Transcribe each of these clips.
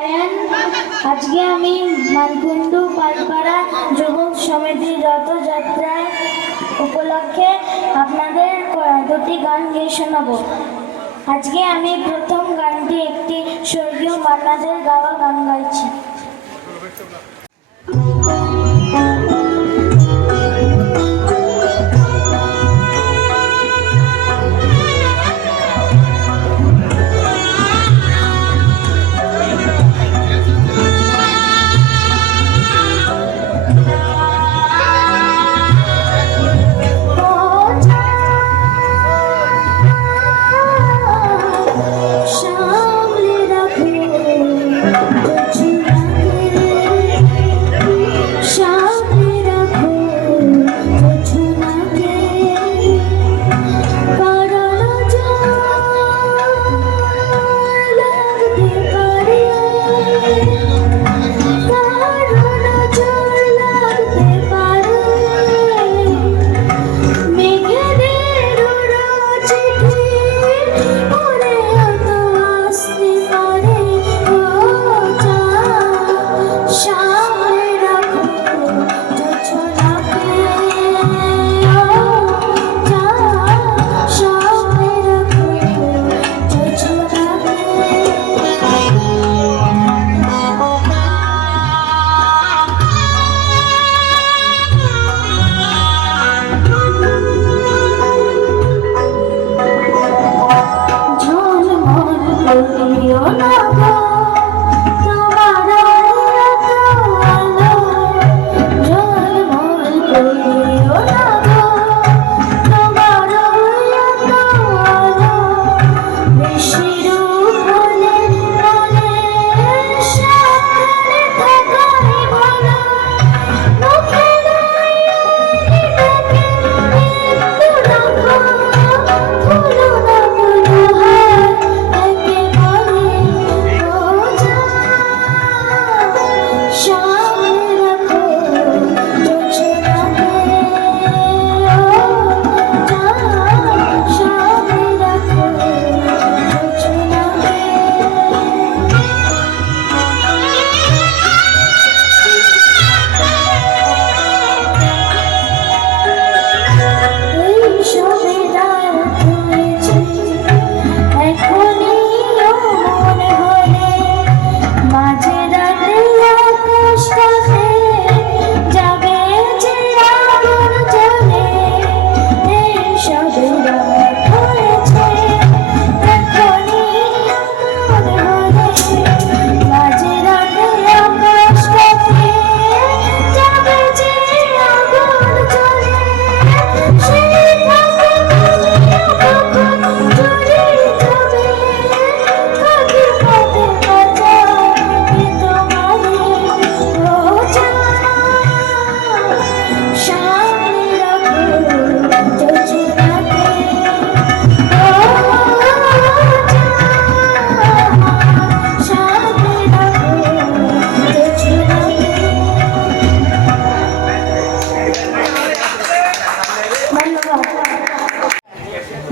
আজকে আমি মানকুণ্ডু পালপাড়া যুবক সমিতির রথযাত্রার উপলক্ষে আপনাদের দুটি গান গেয়ে শোনাবো। আজকে আমি প্রথম গানটি একটি স্বর্গীয় মান্নাদের গাওয়া গান গাইছি।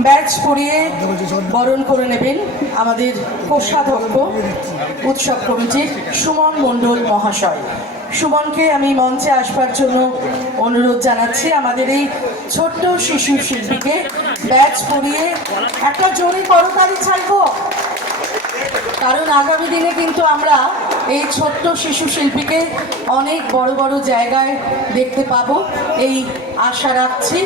ব্যাচ পরিয়ে বরণ করে নেবেন আমাদের কোষাধ্যক্ষ উৎসব কমিটির সুমন মণ্ডল মহাশয়। সুমনকে আমি মঞ্চে আসবার জন্য অনুরোধ জানাচ্ছি। আমাদের এই ছোট্ট শিশু শিল্পীকে ব্যাচ পরিয়ে একটা জোরে করতালি চাইব, কারণ আগামী দিনে কিন্তু আমরা এই ছোট্ট শিশু শিল্পীকে অনেক বড় বড় জায়গায় দেখতে পাবো, এই আশা রাখছি।